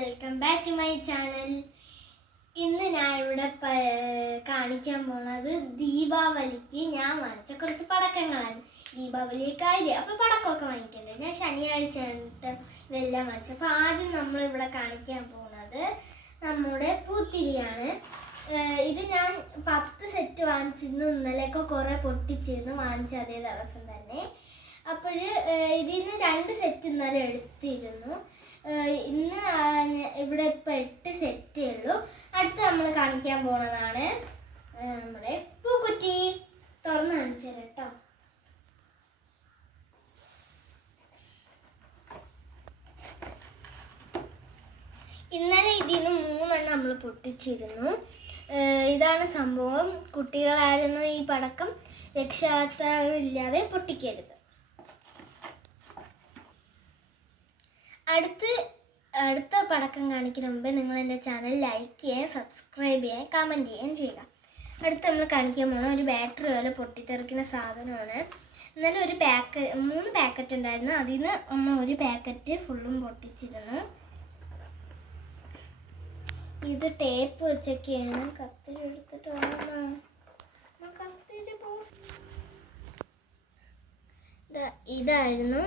Welcome back to my channel. ഇന്ന് ഞാൻ ഇവിടെ കാണിക്കാൻ പോണത് ദീപാവലിക്ക് ഞാൻ വാങ്ങിച്ച കുറച്ച് പടക്കങ്ങളാണ്. ദീപാവലിക്കാര് അപ്പോൾ പടക്കമൊക്കെ വാങ്ങിക്കണ്ടേ. ഞാൻ ശനിയാഴ്ച ഇതെല്ലാം വാങ്ങിച്ചു. അപ്പോൾ ആദ്യം നമ്മളിവിടെ കാണിക്കാൻ പോണത് നമ്മുടെ പൂത്തിരിയാണ്. ഇത് ഞാൻ 10 സെറ്റ് വാങ്ങിച്ചിരുന്നു. ഇന്നലെയൊക്കെ കുറേ പൊട്ടിച്ചിരുന്നു വാങ്ങിച്ച അതേ ദിവസം തന്നെ. അപ്പോൾ ഇതിന് 2 സെറ്റ് ഇന്നലെ എടുത്തിരുന്നു. ഇന്ന് ഇവിടെ ഇപ്പോൾ 8 സെറ്റേ ഉള്ളൂ. അടുത്ത് നമ്മൾ കാണിക്കാൻ പോണതാണ് നമ്മുടെ പൂക്കുറ്റി. തുറന്ന് കാണിച്ചു തരാം കേട്ടോ. ഇന്നലെ ഇതിന്ന് 3 നമ്മൾ പൊട്ടിച്ചിരുന്നു. ഇതാണ് സംഭവം. കുട്ടികളായിരുന്നു ഈ പടക്കം രക്ഷാകർത്താവില്ലാതെ പൊട്ടിക്കരുത്. അടുത്ത പടക്കം കാണിക്കുന്ന മുമ്പേ നിങ്ങൾ എൻ്റെ ചാനൽ ലൈക്ക് ചെയ്യുകയും സബ്സ്ക്രൈബ് ചെയ്യുകയും കമൻറ്റ് ചെയ്യുകയും ചെയ്യുക. അടുത്ത് നമ്മൾ കാണിക്കാൻ പോകുന്ന ഒരു ബാറ്ററി പോലെ പൊട്ടിത്തെറിക്കുന്ന സാധനമാണ്. ഇന്നലെ 3 പാക്കറ്റ് ഉണ്ടായിരുന്നു. അതിൽ നിന്ന് നമ്മൾ ഒരു പാക്കറ്റ് ഫുള്ളും പൊട്ടിച്ചിരുന്നു. ഇത് ടേപ്പ് വെച്ചൊക്കെയാണ്. കത്തിരി എടുത്തിട്ട് ഇതായിരുന്നു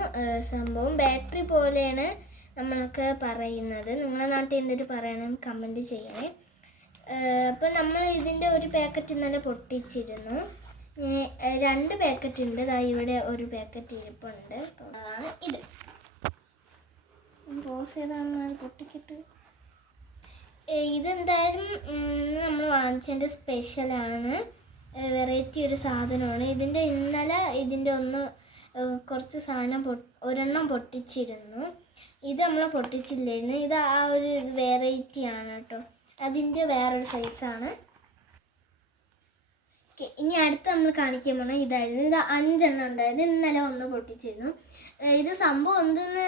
സംഭവം. ബാറ്ററി പോലെയാണ് നമ്മളൊക്കെ പറയുന്നത്. നിങ്ങളുടെ നാട്ടിൽ എന്തൊരു പറയണമെന്ന് കമൻറ്റ് ചെയ്യണേ. അപ്പോൾ നമ്മൾ ഇതിൻ്റെ ഒരു പാക്കറ്റ് ഇന്നലെ പൊട്ടിച്ചിരുന്നു. 2 പാക്കറ്റ് ഉണ്ട്. ഇവിടെ ഒരു പാക്കറ്റ് ഇരിപ്പുണ്ട്. അതാണ് ഇത്. പോസ് ചെയ്താണ് പൊട്ടിക്കിട്ട്. ഇതെന്തായാലും നമ്മൾ വാങ്ങിച്ചതിൻ്റെ സ്പെഷ്യലാണ്. വെറൈറ്റി ഒരു സാധനമാണ്. ഇന്നലെ കുറച്ച് സാധനം ഒരെണ്ണം പൊട്ടിച്ചിരുന്നു. ഇത് നമ്മൾ പൊട്ടിച്ചില്ലായിരുന്നു. ഇത് ആ ഒരു വെറൈറ്റി ആണ് കേട്ടോ. അതിൻ്റെ വേറൊരു സൈസാണ്. ഓക്കെ, ഇനി അടുത്ത് നമ്മൾ കാണിക്കാൻ പോകണം ഇതായിരുന്നു. ഇത് 5 എണ്ണം ഉണ്ടായിരുന്നു. ഇന്നലെ 1 പൊട്ടിച്ചിരുന്നു. ഇത് സംഭവം എന്തെന്ന്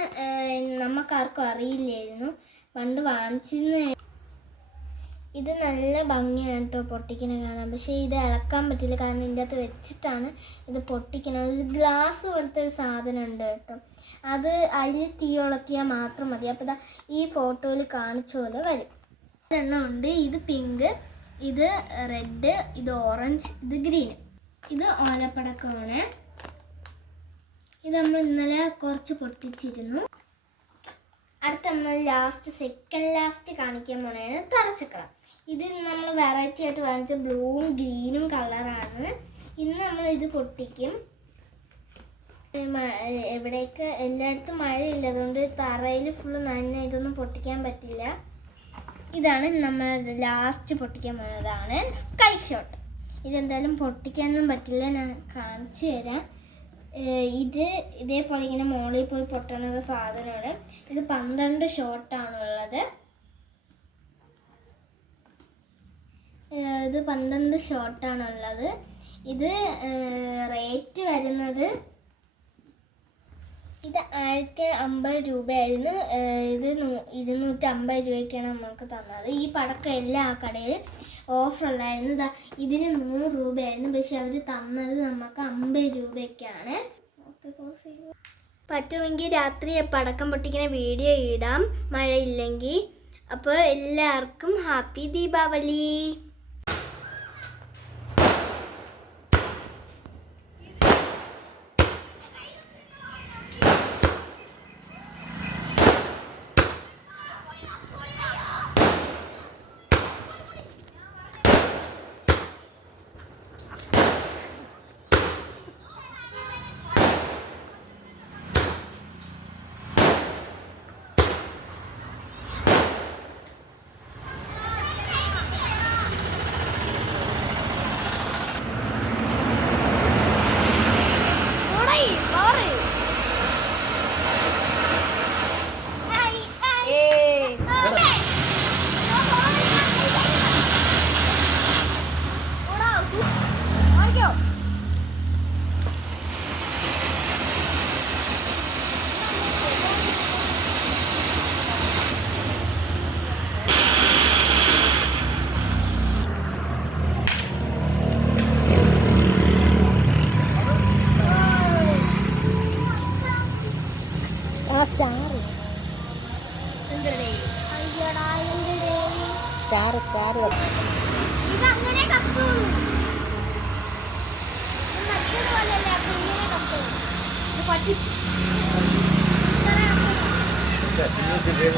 നമുക്കാർക്കും അറിയില്ലായിരുന്നു. പണ്ട് വാങ്ങിച്ചിരുന്ന ഇത് നല്ല ഭംഗിയാണ് കേട്ടോ പൊട്ടിക്കുന്നത് കാണാൻ. പക്ഷേ ഇത് ഇളക്കാൻ പറ്റില്ല, കാരണം ഇതിൻ്റെ അകത്ത് വെച്ചിട്ടാണ് ഇത് പൊട്ടിക്കുന്നത്. ഇത് ഗ്ലാസ് പോലത്തെ ഒരു സാധനം ഉണ്ട് കേട്ടോ. അത് അതിൽ തീ ഉളക്കിയാൽ മാത്രം മതി. അപ്പോൾ ഈ ഫോട്ടോയിൽ കാണിച്ച പോലെ വരും. 2 എണ്ണം ഉണ്ട്. ഇത് പിങ്ക്, ഇത് റെഡ്, ഇത് ഓറഞ്ച്, ഇത് ഗ്രീൻ. ഇത് ഓലപ്പടക്കമാണ്. ഇത് നമ്മൾ ഇന്നലെ കുറച്ച് പൊട്ടിച്ചിരുന്നു. അടുത്ത നമ്മൾ സെക്കൻഡ് ലാസ്റ്റ് കാണിക്കാൻ പോണതാണ് തറച്ചക്ര. ഇത് നമ്മൾ വെറൈറ്റി ആയിട്ട് വാങ്ങിച്ച ബ്ലൂവും ഗ്രീനും കളറാണ്. ഇന്ന് നമ്മൾ ഇത് പൊട്ടിക്കും. എവിടേക്ക് എല്ലായിടത്തും മഴയില്ല, അതുകൊണ്ട് തറയിൽ ഫുള്ള് നനഞ്ഞ ഇതൊന്നും പൊട്ടിക്കാൻ പറ്റില്ല. ഇതാണ് നമ്മൾ ലാസ്റ്റ് പൊട്ടിക്കാൻ പോകുന്നതാണ് സ്കൈ ഷോട്ട്. ഇതെന്തായാലും പൊട്ടിക്കാനൊന്നും പറ്റില്ല, ഞാൻ കാണിച്ചു തരാം. ഇത് ഇതേപോലെ ഇങ്ങനെ മോളിൽ പോയി പൊട്ടുന്ന സാധനമാണ്. ഇത് 12 ഷോട്ടാണുള്ളത്. ഇത് റേറ്റ് വരുന്നത് 1050 രൂപയായിരുന്നു. ഇത് 250 രൂപയ്ക്കാണ് നമുക്ക് തന്നത്. ഈ പടക്കം എല്ലാ കടയിലും ഓഫറുള്ളായിരുന്നു. ഇതിന് 100 രൂപയായിരുന്നു. പക്ഷെ അവർ തന്നത് നമുക്ക് 50 രൂപയ്ക്കാണ്. പറ്റുമെങ്കിൽ രാത്രി പടക്കം പൊട്ടിക്കുന്ന വീഡിയോ ഇടാം, മഴയില്ലെങ്കിൽ. അപ്പോൾ എല്ലാവർക്കും ഹാപ്പി ദീപാവലി. അയ്യടാ എന്ത് ദേവി. സ്റ്റാർ ഇതങ്ങനെ കത്തുള്ളൂ. മറ്റേതുപോലെയല്ലേ അപ്പൊ ഇങ്ങനെ കത്തുള്ളൂ. ഇത് പറ്റി ഇത്ര കത്തുള്ളൂ.